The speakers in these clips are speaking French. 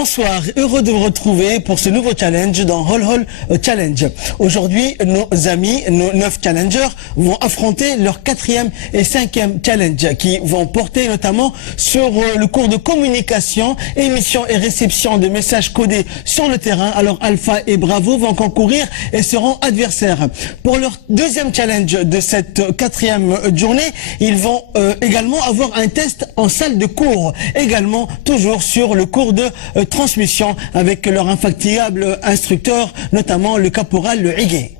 Bonsoir, heureux de vous retrouver pour ce nouveau challenge dans Hall Hall Challenge. Aujourd'hui, nos amis, nos 9 challengers vont affronter leur 4e et 5e challenge qui vont porter notamment sur le cours de communication, émission et réception de messages codés sur le terrain. Alors Alpha et Bravo vont concourir et seront adversaires. Pour leur 2e challenge de cette 4e journée, ils vont également avoir un test en salle de cours, également toujours sur le cours de transmission avec leur infatigable instructeur, notamment le caporal Le Higué.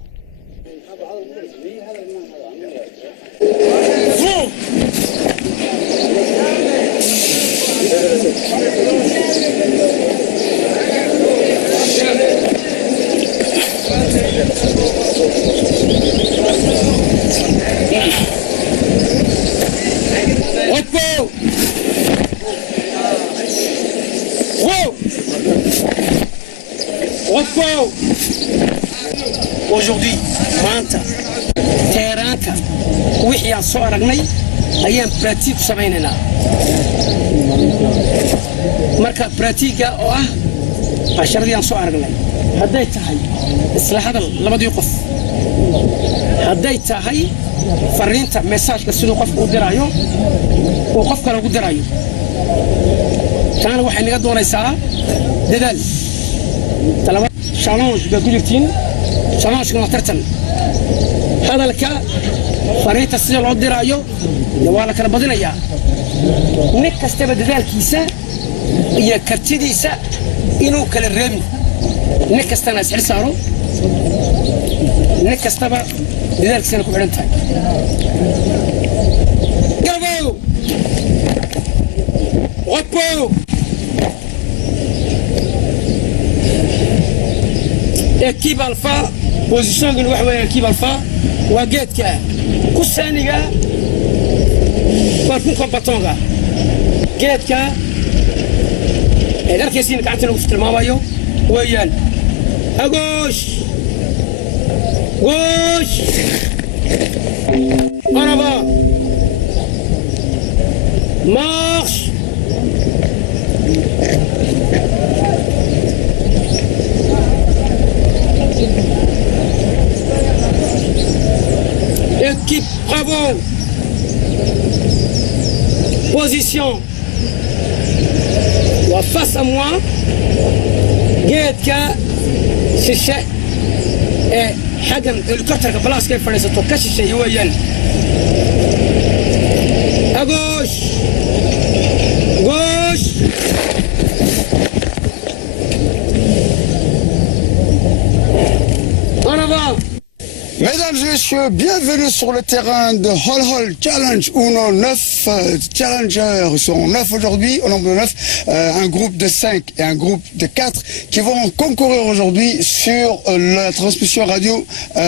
Aujourd'hui, maanta teeraanka wixii aan soo aragnay ayaan praatiig ku samaynaynaa marka praatiiga oo ah casharadii aan soo aragnay hadday tahay isla hadal labadii qof hadday tahay fariinta message-ka sidoo qofku u dirayo oo qof kale ugu dirayo taana waxay naga doonaysaa dadaal talaba challenge ba ku jirtiin challenge kana tartan hadalka fariinta sida loo dirayo waa la kala badinayaa nin kastaba dadaalkiisa iyo kartidiisa inuu kala reemi nin kastana isxil saaro nin kastaba dadaalkiisa ku xidhan tahay gabo repos équipe Alpha position de l'ouest équipe Alpha وجدك كسانيجا باركون كومباتونغا جدك إذا كيسين كعتنا وسط الماويو ويان أغوش غوش أربعة مارش Équipe, bravo. Position. Face à moi, Guedka, Chiché, et Hagan, le quartier de place qui est fait au Cachiché, Yoyen. À gauche. Gauche. En avant. Mesdames et messieurs, bienvenue sur le terrain de Hall Hall Challenge où nos 9 challengers sont 9 aujourd'hui, au nombre de 9, un groupe de 5 et un groupe de 4 qui vont concourir aujourd'hui sur la transmission radio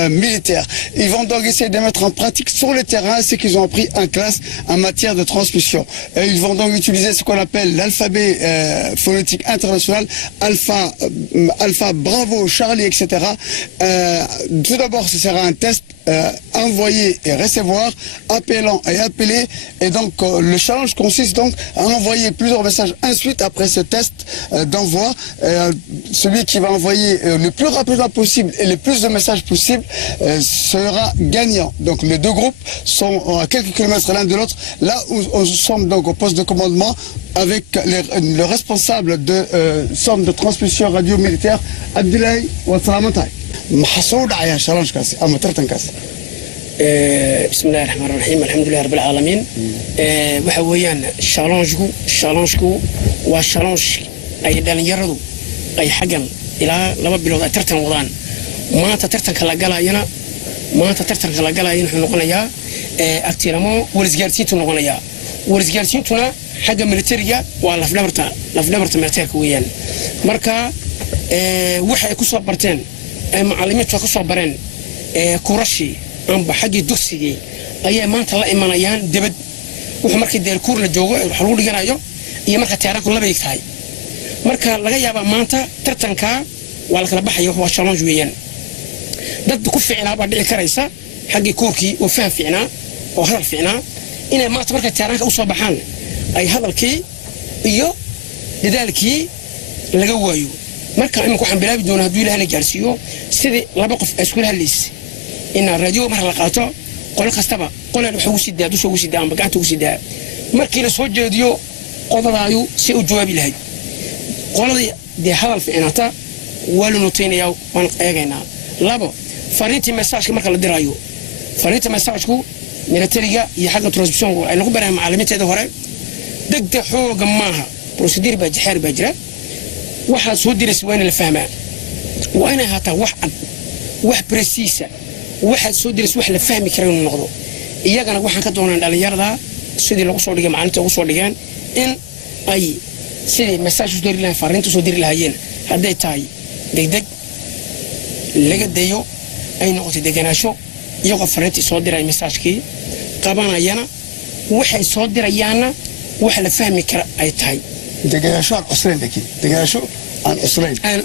militaire. Ils vont donc essayer de mettre en pratique sur le terrain ce qu'ils ont appris en classe en matière de transmission. Et ils vont donc utiliser ce qu'on appelle l'alphabet phonétique international, Alpha, Bravo, Charlie, etc. Tout d'abord, ce sera un test envoyer et recevoir, appelant et appeler. Et donc le challenge consiste donc à envoyer plusieurs messages ensuite après ce test d'envoi. Celui qui va envoyer le plus rapidement possible et le plus de messages possible sera gagnant. Donc les deux groupes sont à quelques kilomètres l'un de l'autre. Là où nous sommes donc au poste de commandement avec le responsable de centre de transmission radio militaire, Abdoulaye Ouattaramantai. محصول على شلونج كاس أما ترتن كاس. بسم الله الرحمن الرحيم الحمد لله رب العالمين. وحويان شلونجكو والشلونج أي دلنا يردو أي حجم إلى لما بلو ترتن وضان ما ترتن كلا جلا ينا ما ترتن كلا جلا ينا نقولنا يا أكترمو ورزقارتين تنقولنا يا ورزقارتين تنا حاجة ملترية ولا فلبرتا ملترية كويان مركا وحى كوسا برتين معلمين تكسر برين كورشي أم بحاجة دوسي أي ما أنت الله إيمانيان دبد وحمرك الدير كور للجوجو الحلول جنايو هي مركا تعرف كل بيك هاي مركا لقيا بقى ما أنت ترتنكا ولا كلا بحي هو شلون ويان ضد كف عنا بعد الكريسة حق كوركي وفهم فينا وهذا فينا إن ما تبرك تعرف أوصل بحال أي هذا الكي إيو لذلك laga waayo marka imika waxaan bilaabi doonaa hadduu ilaahay na gaarsiiyo sidii laba qof ay iskula hadlaysa inaan raadiyo marka la qaato qolo kastaba qoleen waxa ugu sidaa dusha ugu sidaa ama gacanta ugu sidaa markii la soo jeediyo qodadaayu si u jawaabi lahayd qoladii dee hadal fiicnaata waa la notaynayaa waan eegaynaa labo fariintii mesaajka marka la diraayo fariinta mesaajku militariga iyo xagga transmissionku ay lagu baraan macallimiinteeda hore degdeg xooga maaha procedure baa jaxeer baa jira waxaad soo diraysa waa in la fahmaa waa inay haataa wax cad wax presiisa waxaad soo diraysa wax la fahmi kara inuu noqdo iyagana waxaan ka doonaan dhallinyarada sidii lagu soo dhigay macalimiinta ugu soo dhigeen in ay sidii mesaaj usoo diri lahayn fariinta usoo diri lahaayeen hadday tahay degdeg laga dayo ay noqotay deganaasho iyagoo fariintii soo diray mesaajkii qabanayana waxay soo dirayaanna wax la fahmi kara ay tahay deganaasho aan cuslayn laakiin deganaasho aan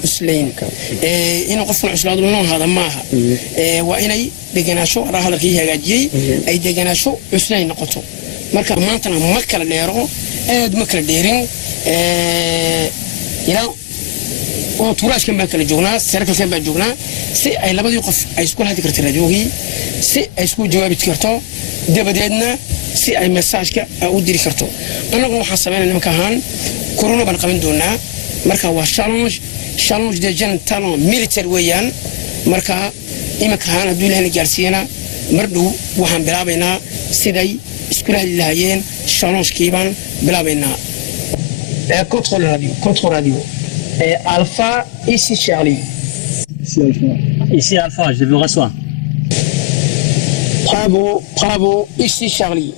cuslayn inuu qofkan cuslaado loo hada maaha waa inay deganaasho araa hadalkii hagaajiyey ay deganaasho cuslayn noqoto marka maantana ma kala dheero aad ma kala dheerin ilaa oo turaashkan baan kala joognaa sarkalkan baan joognaa si ay labadii qof ay isku hadli karto raadiyoogii si ay isku jawaabi karto dabadeedna si ay mesaajka u diri karto annagu waxaan sameynaa nimanka ahaan corona baan qaban doonaa marka waa challenge de jeune talent militaire weeyaan marka imanka ahaan hadduu ilaahay na gaarsiiyana mar dhow waxaan bilaabaynaa siday iskula hadli lahaayeen challengekii baan bilaabaynaa contre radio Alpha, ici Charlie. Ici Alpha, je vous reçois. Bravo, ici Charlie.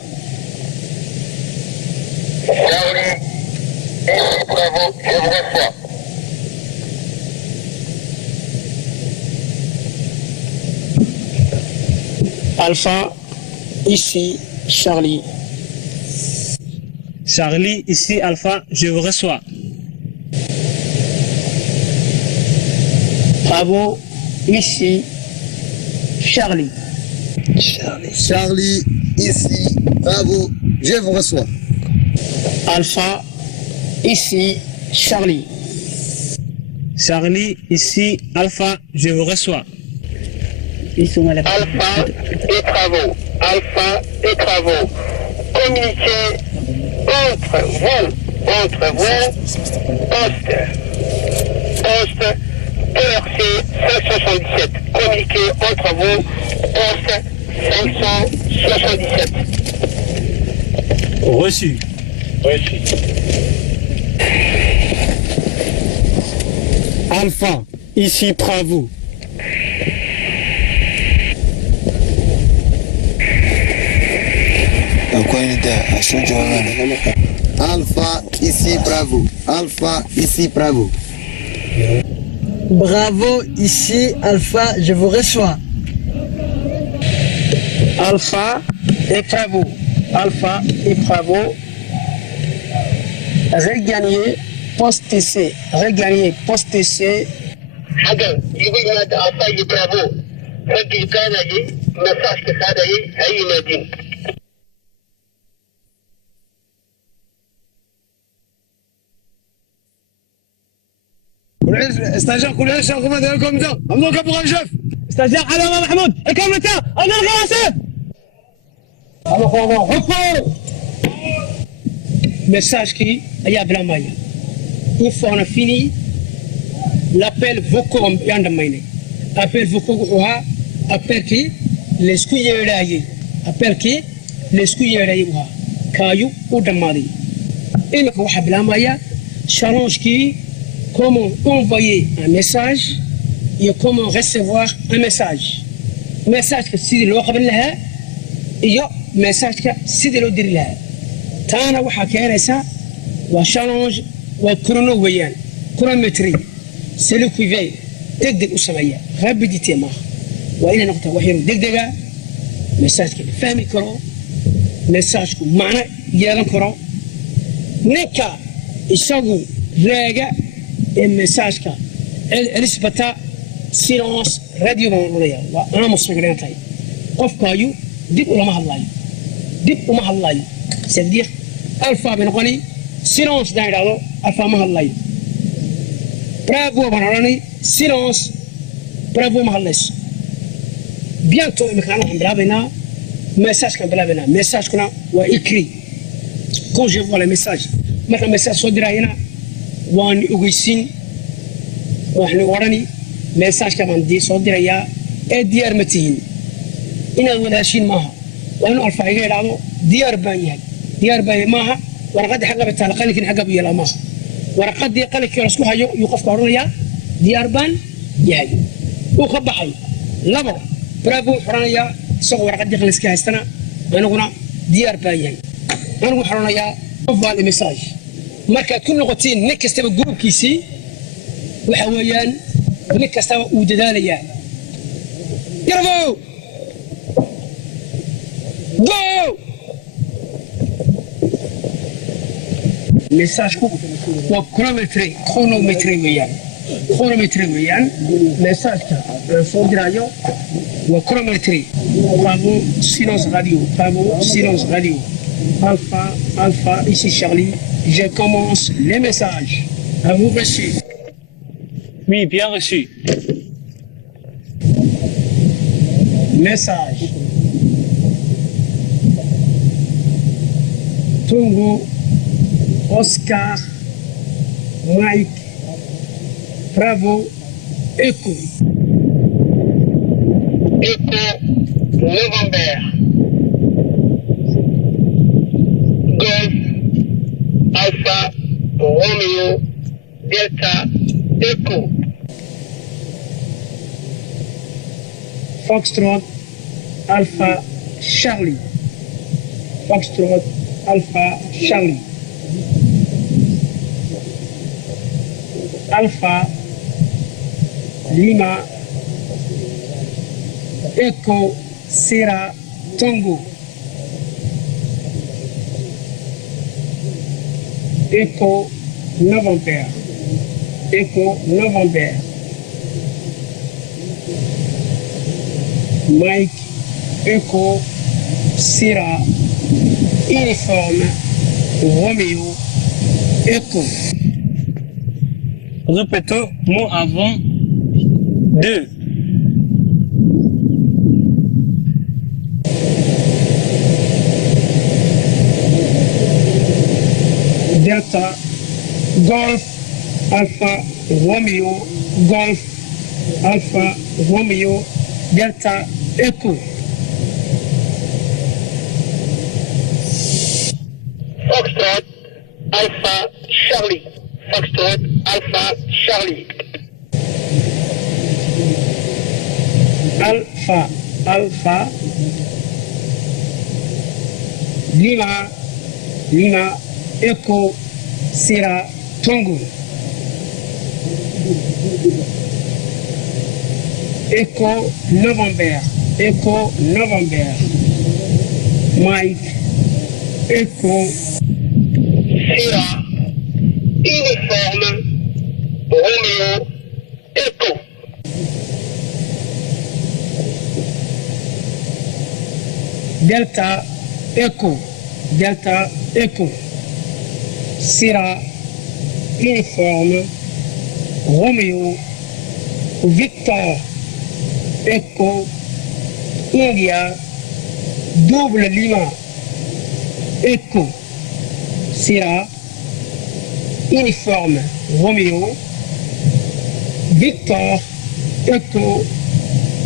Charlie, ici bravo, je vous reçois. Alpha, ici Charlie. Charlie, ici Alpha, je vous reçois. Bravo, ici Charlie. Charlie, ici, bravo, je vous reçois. Alpha, ici Charlie. Charlie, ici Alpha, je vous reçois. Alpha et travaux. Alpha et travaux. Communiquez entre vous. Poste PRC 577. Communiquez entre vous. Poste 577. Reçu. Alpha, ici Bravo. Alpha, ici, bravo. Alpha, ici, bravo. Bravo, ici Alpha, je vous reçois. Alpha et bravo. Alpha et bravo. Regagner poste TC. Regagner poste TC. حاجة يقول لك أعطي برافو رجل كان يجي مساج كسادة أي نادين استاجر كل ايش اخو ماذا لكم ده الله كبر الجف Stagiaire Alain Mahmoud, et comme le tien, on a relancé. Message qui est à Blamaya. Une fois on a fini, l'appel vocaux est en main. Appel vocaux, appel qui les couilles raillées. Appel qui les couilles raillées. Caillou ou damari. Et le quoi Blamaya, challenge qui comment envoyer un message et comment recevoir un message. Message que si le قبل لها iyo message-ka sidii loo diri lahaa taana waxaa keenaysa waa challenge waa chrono weeyaan chronometry selektive degdeg u sameeya rapidity maaha waa inay noqotaa wax yar degdega message-ka la fahmi karo message-ku macno yeelan karo ninka isagu raaga ee message-ka elisbata silence radio baan odhanaya waa aamus nagaleen tahay qofkaayu dib ulama hadlayo c'est-à-dire alpha bay noqoni silence daan idhaahdo alpha ma hadlayo bravo baan odhanay silence bravo ma hadlayso bientôt imika waxaan bilaabaynaa messagekan bilaabaynaa messagekuna waa écrit quand je vois le message marka message soo dirayana waan ogeysiin waxaan odhani messageka baan soo dirayaa ee diyaar ma tihiin inaad wadaashiin maaha waa inuu alfa iga idhaahdo diyaar baan yahay diyaar baan maaha warqadda xagga bataala qalinkin xagga bu yeelaa maaha warqaddii qalinkii laisku hayo yuu qofka odhanayaa diyaar baan yahay uu ka baxay labo bravo wuxuu odhanayaa isagoo warqaddii qalinska haystana aniguna diyaar baan yahay anigu waxaan odhanayaa oval message markaad ku noqotiin nin kastaba gruubkiisii waxa weeyaan nin kastaba uu dadaalayaa bravo go message-ku waa chronométré weeyaan message-ka aan soo diraayo waa chronométré bravo silence radio alpha ici Charlie je commence les messages à vous reçu Oui, bien reçu. Message Tongo Oscar Mike Bravo Echo November Golf Alpha Romeo Delta Echo Foxtrot Alpha Charlie Foxtrot Alpha Charlie Alpha Lima Echo Sierra Tango Echo November Mike Echo Sierra Uniforme Romeo Echo Répétons mot avant 2. Delta Golf Alpha Romeo Golf Alpha Romeo Delta Echo Foxtrot Alpha Charlie Foxtrot Alpha Charlie Alpha Lima Echo Sierra Tango Echo November Mike Echo Sierra Uniforme Romeo Echo Delta Echo Sierra Uniforme Romeo Victor Echo India double Lima Echo Sierra Uniforme Romeo Victor Echo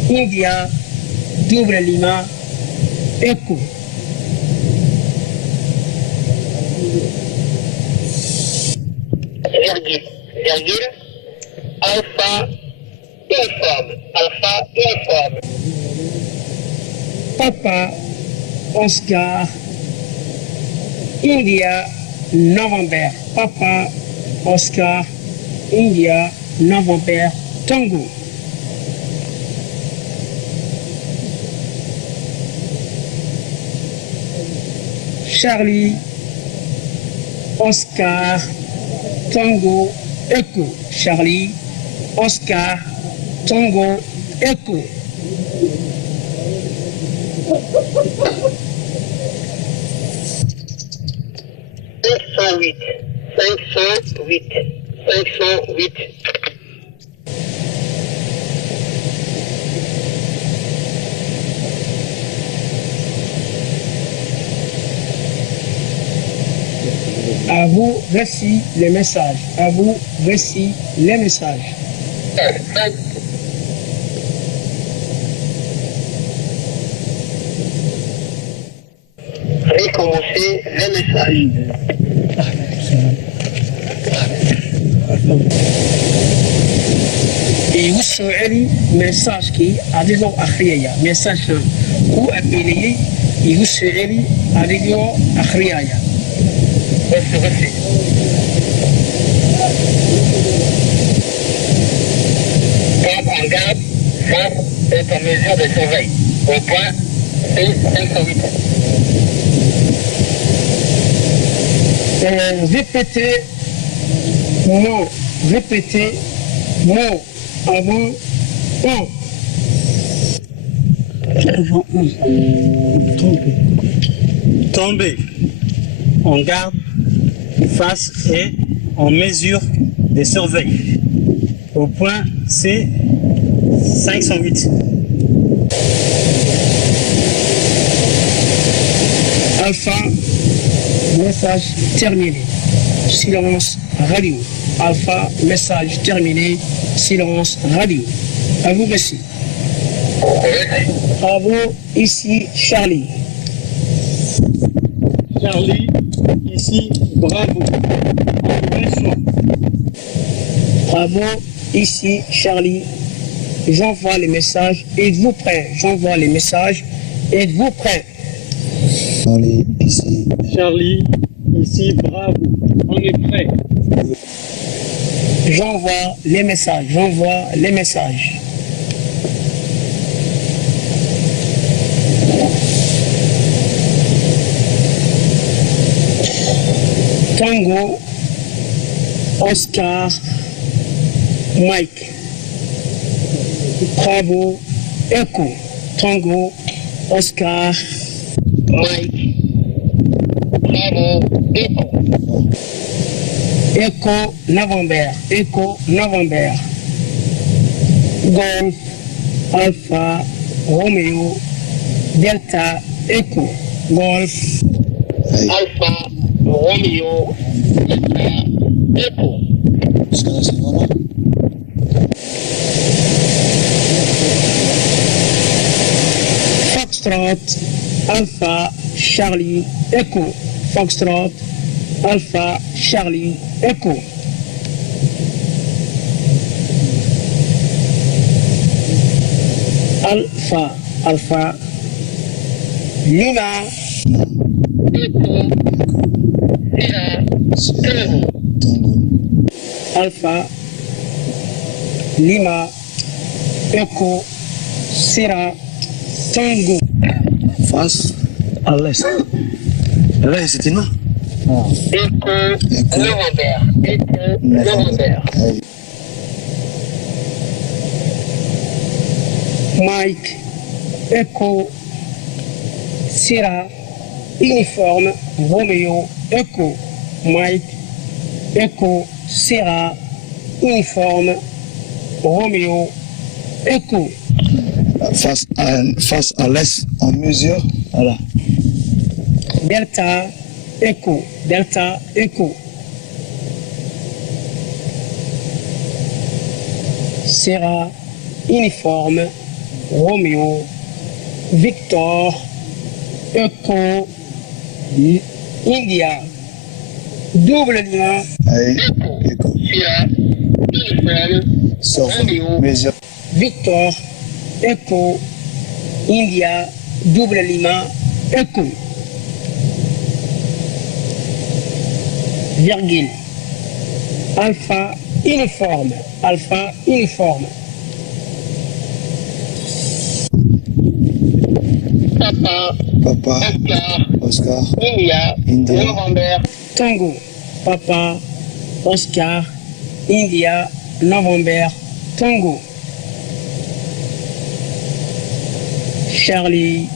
India double Lima Echo virgule Alpha Uniforme Papa Oscar India November Papa Oscar India November Tango Charlie Oscar Tango Echo Charlie Oscar Tango Echo 508 À vous, voici les messages. À vous, voici les messages. Recommencer les messages. Et vous serez message qui a déjà écrit, message ou appelé, et vous serez a déjà écrit. Quand on garde, ça est en mesure de surveiller. Au point C508. Répétez mot avant un. Tomber. On garde, face et en mesure de surveiller. Au point C 508. Alpha, message terminé. Silence radio. Alpha, message terminé. Silence radio. À vous, merci. À vous, ici Charlie. Charlie, ici, bravo. Bonsoir. Bravo, ici Charlie. J'envoie les messages. Êtes-vous prêts? J'envoie les messages. Êtes-vous prêts? Charlie, ici. Charlie, ici, bravo. On est prêt. J'envoie les messages. J'envoie les messages. Tango, Oscar, Mike. Bravo, Echo. Tango, Oscar, Mike. Bravo. Echo. Echo, November. Echo, November. Golf, Alpha, Romeo, Delta, Echo. Golf, Alpha. Romeo. Delta. Echo. Jusqu'à c'est normal. Foxtrot, Alpha, Charlie, Echo. Foxtrot, Alpha, Charlie, Echo. Alpha, Alpha, Lima, Echo. Sierra. Tango. Alpha, Lima, Echo, Sierra, Tango. Face à l'est. Là, c'était non. Echo. November. Echo. November. Mike, Echo, Sierra, uniforme, Romeo, Echo, Mike, Echo, Sierra, uniforme, Romeo, Echo. Face à l'est, en mesure. Voilà. Delta, Echo, Delta, Echo. Sierra, uniforme, Romeo, Victor, Echo, India, double lien, Echo. Sierra. Uniforme. Sur Romeo. mesure. Victor, Echo, India, double lima, Echo. Virgule. Alpha, uniforme. Alpha, uniforme. Papa. Papa, Oscar. Oscar, India. India. November. Tango. Papa, Oscar, India, November, Tango. Charlie,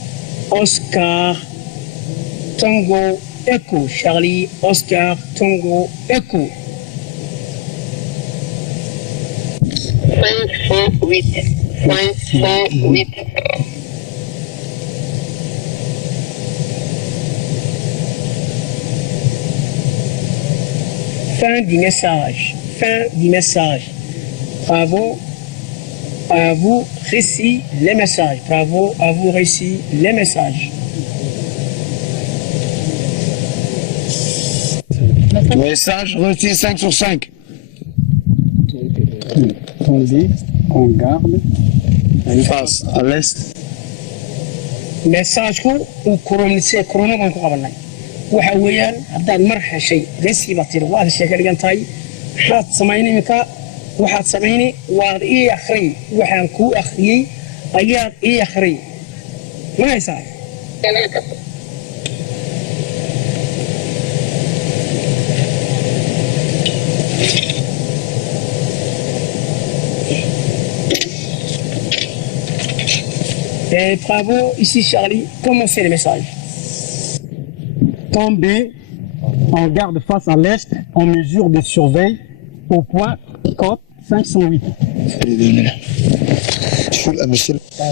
Oscar, Tango, Echo. Charlie, Oscar, Tango, Echo. 508. 508. Fin du message. Fin du message. Bravo à vous, récit les messages. Bravo à vous, récit les messages. Message reçu 5 sur 5. Tendez, en garde. Face à l'est. message-ku uu koronadan ku qabanay waxa weeyaan haddaad mar heshay resiiba tir waad sheeka dhigan tahay waxaad samaynay iminka waxaad samaynay waad ii akhri waxaan kuu akhriyey ayaad ii akhri manaysaa bravo, ici Charlie, commencez le message. Tombez en garde face à l'est, en mesure de surveille, au point côte 508.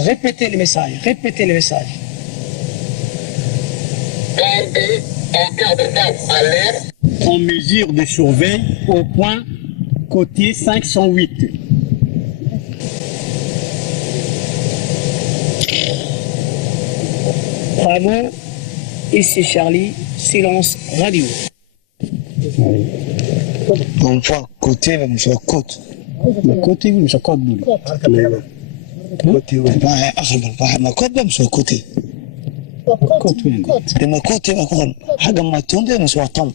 Répétez le message, répétez le message. Gardez en garde face à l'est, En mesure de surveille, au point côté 508. Bravo, ici Charlie, silence radio. On va côté, mais sur côte. Côté, oui, mais côte boule. Côté, oui. ما كوت مش كوتي Côte, oui. لما كوتي ما كون حاجه ما توندي مش وطن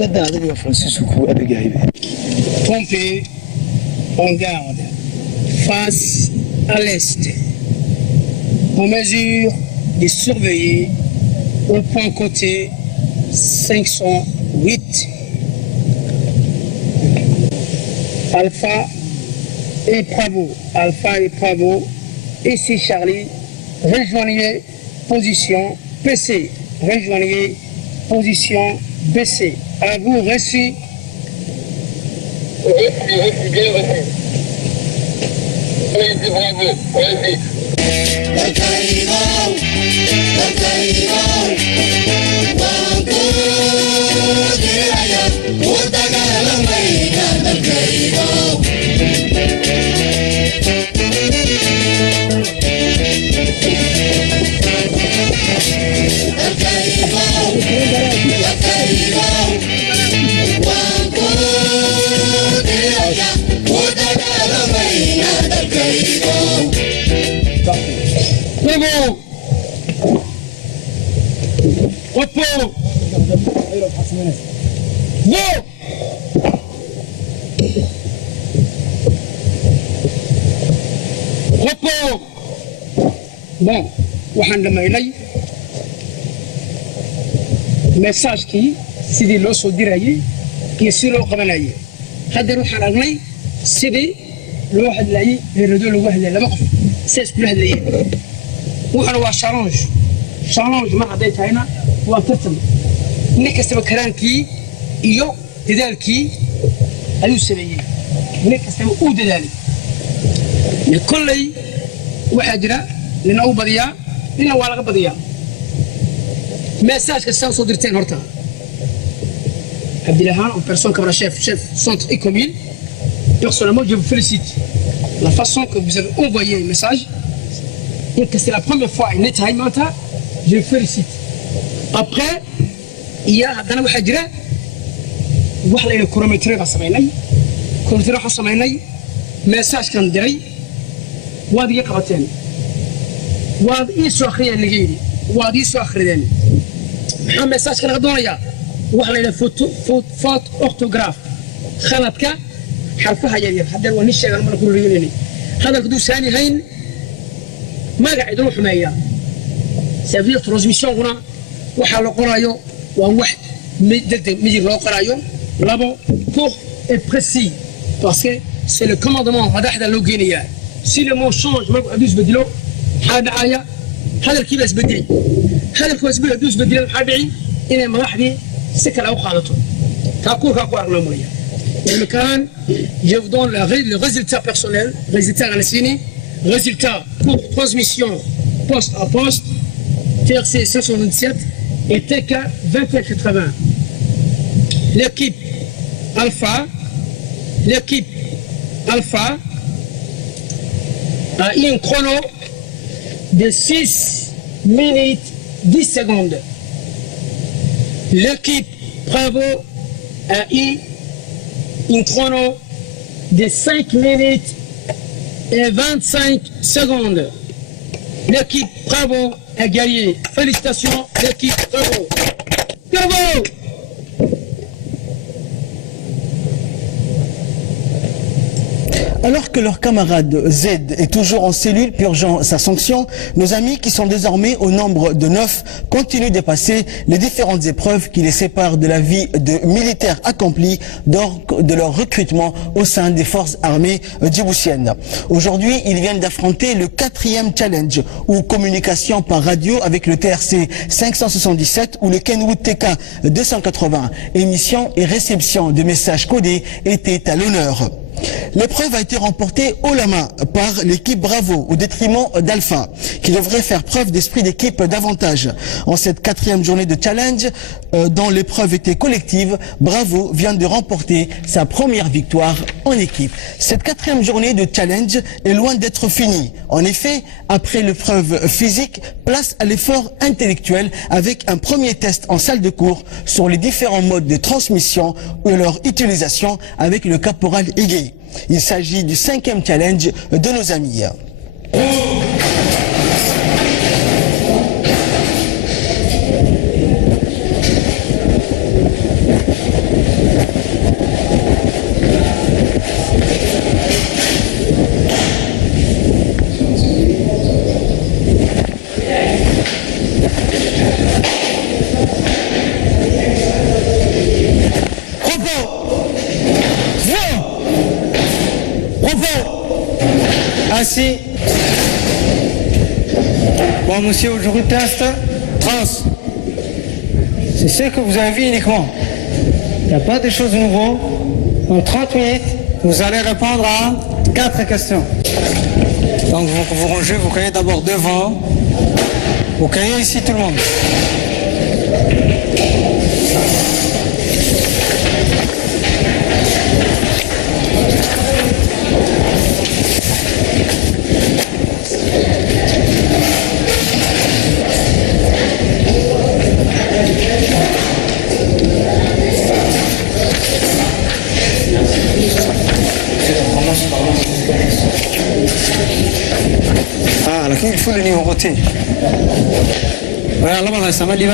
بدا هذا فرانسيسو كو ابي جايبي Trompez, on garde, face à l'est. En mesure de surveiller au point côté 508. Alpha et Bravo, ici Charlie, rejoignez position PC, rejoignez position BC. À vous reçu. reçu, bien reçu. Allez-y, bravo, allez-y. Bravo. Repos. Go. Repos. Bon, waxaan dhamaynay message-kii sidii loo soo dirayay iyo si loo qabanayay. Hadda waxaan aragnay sidii loo hadlayay radio lagu hadlayay laba qof si isku hadlayay. Waxana waa challenge mar hadday tahayna waa tartan nin kastaba karaankii iyo dadaalkii ayuu sameeyey nin kastaba uu dadaalay kolley waxaa jira nina u badiyaa nina waa laga badiyaa message kasta soo dirteen horta Abdilahan en personne comme chef centre et commune personnellement je vous félicite la façon que vous avez envoyé le message et que c'est la première fois une étape maintenant, je le félicite. Après, il y a dans le Hajra, voilà le chronomètre va s'amener, chronomètre va s'amener, message qu'on dirait, وادي يقرأتين, وادي يسوخرين نجيني, وادي يسوخرين. هم message كان غدونا وحلا إلى فوت أورتوغراف خلطك حرفها يعني هذا هو نشة أنا بقول ليني هذا كدو ثاني هين ما قاعد يروح معايا سافير ترانسميسيون هنا وحا لو قرايو واحد ميجي لو قرايو لابو pour et précis parce que c'est le commandement هذا لو غينيا si le mot change ما ادوس بدلو هذا آية هذا كيف بس بدري هذا كويس بدوس بدلو حبيعي إني مراحدي سكر أو خالته كاكو أغلى مريا المكان je vous donne le résultat personnel résultat à la Sini résultat pour transmission poste à poste TRC 527 et TK 2180 l'équipe Alpha, l'équipe Alpha a eu un chrono de 6 minutes 10 secondes. L'équipe Bravo a eu un chrono de 5 minutes et 25 secondes. L'équipe Bravo a gagné. Félicitations, l'équipe Bravo. Bravo! Alors que leur camarade Z est toujours en cellule purgeant sa sanction, nos amis qui sont désormais au nombre de 9 continuent de passer les différentes épreuves qui les séparent de la vie de militaires accomplis lors de leur recrutement au sein des forces armées djiboutiennes. Aujourd'hui, ils viennent d'affronter le 4e challenge ou communication par radio avec le TRC 577 ou le Kenwood TK 280. Émission et réception de messages codés étaient à l'honneur. L'épreuve a été remportée haut la main par l'équipe Bravo au détriment d'Alpha, qui devrait faire preuve d'esprit d'équipe davantage. En cette 4e journée de challenge, dont l'épreuve était collective, Bravo vient de remporter sa première victoire en équipe. Cette 4e journée de challenge est loin d'être finie. En effet, après l'épreuve physique, place à l'effort intellectuel avec un premier test en salle de cours sur les différents modes de transmission et leur utilisation avec le caporal Higuet. Il s'agit du 5e challenge de nos amis. Ainsi, bon monsieur, aujourd'hui test trans. C'est ce que vous avez vu uniquement. Il n'y a pas de choses nouvelles. En 30 minutes, vous allez répondre à 4 questions. Donc vous rangez vos cahiers d'abord devant. Vos cahiers ici tout le monde. Il faut le numéroter. Voilà, là-bas, ça m'a dit,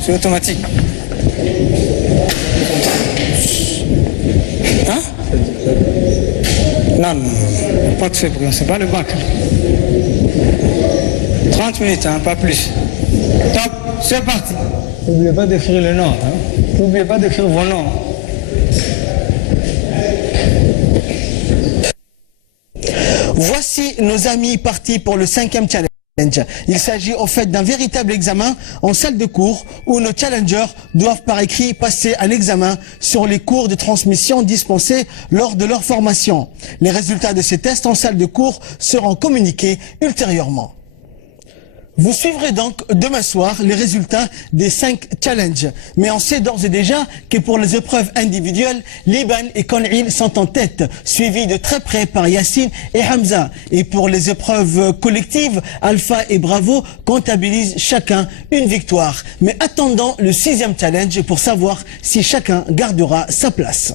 c'est automatique. Hein? Non, pas de fait bruit, c'est pas le bac. 30 minutes, hein, pas plus. Top, c'est parti. N'oubliez pas d'écrire le nom. Hein? N'oubliez pas d'écrire vos noms. Voici nos amis partis pour le 5e challenge. Il s'agit en fait d'un véritable examen en salle de cours où nos challengers doivent par écrit passer à l'examen sur les cours de transmission dispensés lors de leur formation. Les résultats de ces tests en salle de cours seront communiqués ultérieurement. Vous suivrez donc demain soir les résultats des 5 challenges. Mais on sait d'ores et déjà que pour les épreuves individuelles, Liban et Kon'il sont en tête, suivis de très près par Yassine et Hamza. Et pour les épreuves collectives, Alpha et Bravo comptabilisent chacun une victoire. Mais attendons le 6e challenge pour savoir si chacun gardera sa place.